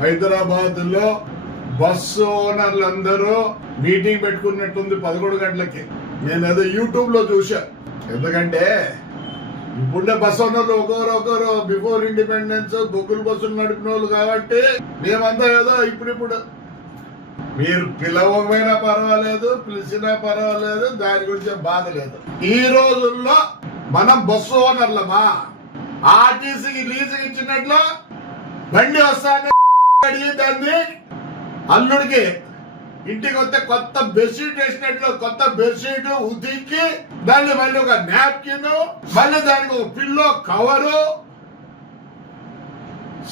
హైదరాబాద్లో bus ఓనర్లందరూ meeting పెట్టుకున్నట్టుంది పదకొండు గంటలకి. నేను ఏదో యూట్యూబ్లో చూసా ఎందుకంటే ఇప్పుడే బస్ ఓనర్లు ఒకరు ఒకరు బిఫోర్ ఇండిపెండెన్స్ బొగ్గులు బస్సులు నడిపిన వాళ్ళు కాబట్టి మేమంతా ఏదో ఇప్పుడిప్పుడు. మీరు పిలవకపోయినా పర్వాలేదు పిలిచినా పర్వాలేదు దాని గురించి బాధ లేదు. ఈ రోజుల్లో మనం బస్సు ఓనర్లమా? ఆర్టీసీకి లీజు ఇచ్చినట్లు బండి వస్తానే అడిగి దాన్ని అల్లుడికి ఇంటికి వస్తే కొత్త బెడ్షీట్ వేసినట్లు కొత్త బెడ్షీట్ ఉతికి దాన్ని మళ్ళీ ఒక నాప్కిన్ మళ్ళీ దానికి ఒక పిల్లో కవరు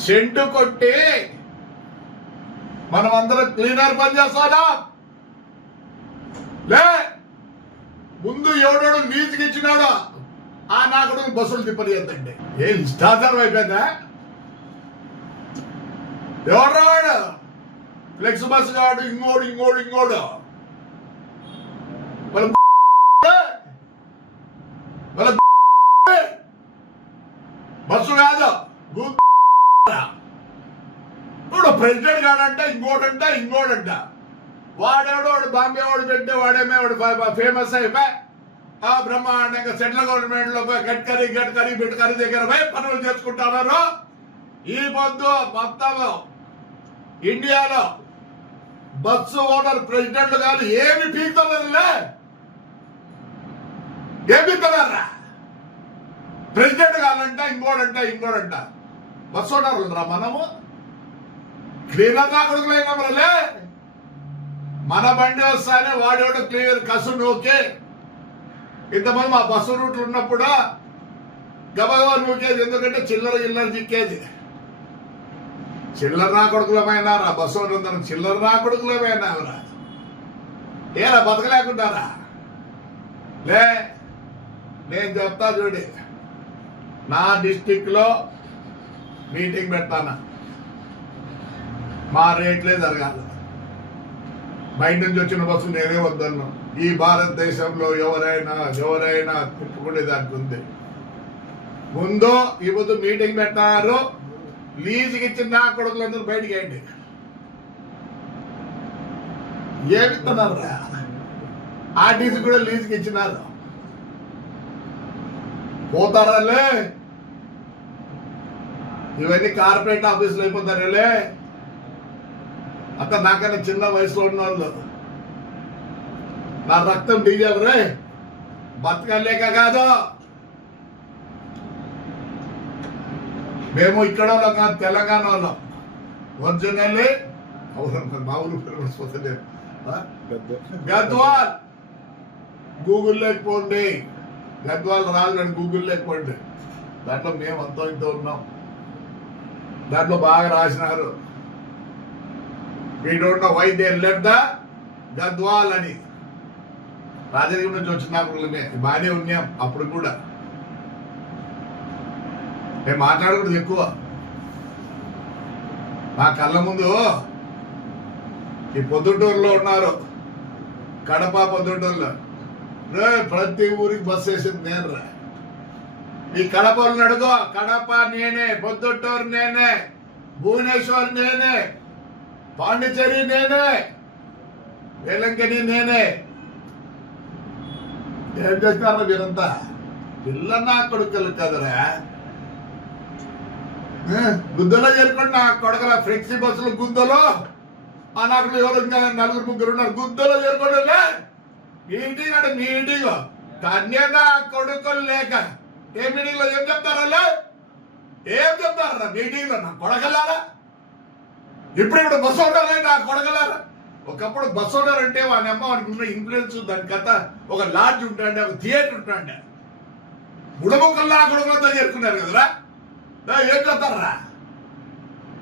సెంటు కొట్టి మనం అందరం క్లీనర్ పని చేస్తాడా? లే ముందు ఎవడోడు లీజుకి ఇచ్చినాడో ఆ నాకుడు బస్సులు తిప్పలేదండి ఏం ఇష్టాచారం అయిపోయిందా? ఎవరు ఫ్లెక్స్ బస్ కాడు ఇంకోడు ఇంకోడు ఇంకోడు. బస్సు కాదు ఇప్పుడు ప్రెసిడెంట్ కాడంట ఇంకోటంట ఇంకోటంట వాడేవాడు వాడు బాంబే వాడు పెట్టే వాడేమే వాడు ఫేమస్ అయిపోయి ఆ బ్రహ్మాండంగా సెంట్రల్ గవర్నమెంట్లో గట్కరీ గట్కరీ బిట్కరీ దగ్గర పోయి పనులు చేసుకుంటున్నారు ఈ పొద్దు మొత్తం ఇండియాలో బస్సు ఓనర్ ప్రెసిడెంట్లు కాదు ఏమి పీకుతున్నారులే ఏమి పీకుతున్నారా ప్రెసిడెంట్ కాదంట ఇంకోడంట ఇంకోడంట. బస్సు ఓనర్లు రా మనము. క్లీనర్ నా మనలే మన బండి వస్తానే వాడేవాడు క్లియర్ కసు నూకే. ఇంతమంది మా బస్సు రూట్లు ఉన్నప్పుడు గబగబా నూకేది ఎందుకంటే చిల్లర చిల్లర చిక్కేది. చిల్లర నా కొడుకులమైనా రా బస్సు ఉందని చిల్లర నా కొడుకులమైనా ఏరా బతకలేకుంటారా లే నేను చెప్తా చూడి. నా డిస్టిక్లో మీటింగ్ పెడతానా మా రేట్లే జరగాలి. బయట నుంచి వచ్చిన బస్సు నేనే వద్దన్నాను. ఈ భారతదేశంలో ఎవరైనా ఎవరైనా తిప్పుకునే దానికి ఉంది. ముందు ఈ పొద్దు మీటింగ్ పెట్టారు. లీజుకి ఇచ్చిన నా కొడుకులందరూ బయటికి వేయండి. ఏమిస్తున్నారు ఆర్టీసీ కూడా లీజుకి ఇచ్చినారు. పోతారాలే ఇవన్నీ కార్పొరేట్ ఆఫీసులు అయిపోతారులే అక్క నాకన్నా చిన్న వయసులో ఉన్న వాళ్ళు. నా రక్తం డీజల్ రే. బతకలేక కాదు. మేము ఇక్కడ వాళ్ళం కాదు తెలంగాణ వాళ్ళం ఒరిజినల్లీ అవును మా గద్వాల్. గూగుల్ లేకపోండి గద్వాల్ రాళ్ళని గూగుల్ లేకపోండి దాంట్లో మేము అంతో ఇంతో ఉన్నాం. దాంట్లో బాగా రాసినారు. We don't know why they left the Gadwal అని. రాజకీయం నుంచి వచ్చిన మేము బాగానే ఉన్నాం అప్పుడు కూడా. మేము మాట్లాడకూడదు ఎక్కువ. మా కళ్ళ ముందు ఈ పొద్దుటూరులో ఉన్నారు. కడప పొద్దుటూరులో. రే ప్రతి ఊరికి బస్ వేసింది నేను రా ఈ కడప నడుకో. కడప నేనే పొద్దుటూరు నేనే భువనేశ్వర్ నేనే పాండిచేరి నేనే వేలంకని నేనే. ఏం చేస్తారా మీరంతా పిల్ల నా కొడుకులు కదరా? గుద్దలో చేరుకోండి నా కొడుకుల ఫ్లెక్సీ బస్సులు గుద్దలో ఆ నాకు ఎవరు నలుగురు ముగ్గురు ఉన్నారు? గుద్దలో చేరుకోండి మీటింగ్ అంటే మీటింగ్. కన్య నా కొడుకులు లేక ఏ మీటింగ్లో ఏం చెప్తారా ఏం చెప్తారా మీటింగ్లో నా కొడకలారా? ఇప్పుడు ఇప్పుడు బస్సు ఓనర్ నా కొడగలారా ఒకప్పుడు బస్సు ఓనర్ అంటే వాని అమ్మ వానికి ఉన్న ఇన్ఫ్లుయెన్స్ దాని కథ. ఒక లాడ్జ్ ఉంటాండే ఒక థియేటర్ ఉంటాండే బుడముక్కల్లా కొడుకులంతా చేరుకున్నారు కదరా? ఏం చేస్తారా?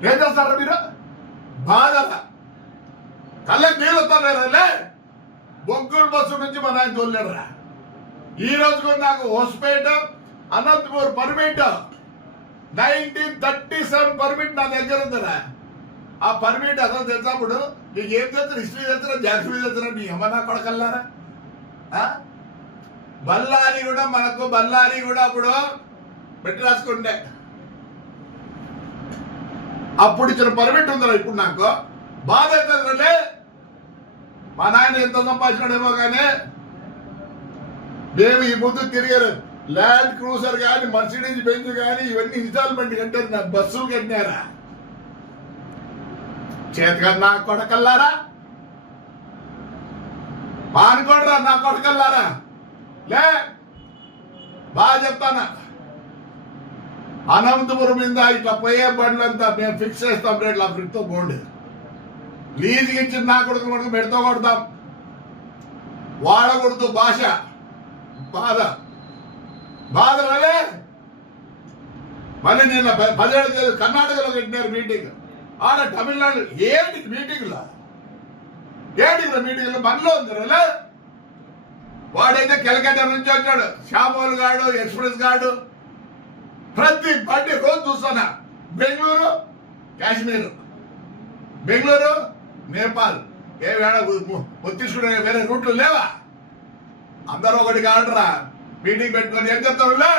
ఏం చేస్తారా మీరు? బాధ కళ్ళకి నీళ్ళు వస్తారా బొగ్గుల బస్సు నుంచి మన ఆయన తోలేడరా ఈ రోజు కూడా నాకు Hospet Anantapur permit nineteen thirty seven permit నా దగ్గర ఉందిరా. ఆ పర్మిట్ అసలు తెచ్చినప్పుడు నీకు ఏం తెలుసు? హిస్టరీ తెలుసు జాగ్రఫీ తెలుసు నీ ఏమన్నా కొడకల్లారా? ఆ? కూడా మనకు బల్లారి కూడా అప్పుడు పెట్టి రాసుకుంటే. అప్పుడు ఇచ్చిన పర్మిట్ ఉందిరా ఇప్పుడు నాకు బాధ అవుతుందంటే మా నాయన ఎంత సంపాదించినాడేమో కానీ మేము ఈ ముందు తిరిగారు. ల్యాండ్ క్రూజర్ కానీ మర్సిడీస్ బెంజ్ కానీ ఇవన్నీ ఇన్స్టాల్మెంట్ కట్టారు. నా బస్సులు కట్టినారా? చేతిగా నా కొడకల్లారా? మానుకోడరా నా కొడకల్లారా? లే బాగా చెప్తానా? అనంతపురం మీద ఇట్లా పోయే బండ్లంతా మేము ఫిక్స్ చేస్తాం రేట్లు అఫ్రిక్తో బోండి లీజుకి ఇచ్చిన నా కొడుకు కొడుకు పెడతా కొడతాం. వాడకూడదు భాష బాధ. బాధ రాలే? మళ్ళీ నిన్న పదిహేడు తేదీ కర్ణాటకలో పెట్టినారు మీటింగ్ ఆడ తమిళనాడు ఏంటి మీటింగ్లో ఏంటి మీటింగ్లో మనలో ఉంది రా వాడైతే కెలకట్ట నుంచి వచ్చాడు. శ్యామోల్ గాడు ఎక్స్ప్రెస్ గాడు ప్రతి బండి రోజు చూస్తున్నా బెంగళూరు కాశ్మీర్. బెంగళూరు నేపాల్. ఏ వేడ తీసుకునే వేరే రూట్లు లేవా? అందరూ ఒకటి కాడరా మీటింగ్ పెట్టుకొని ఏం చెప్తారులే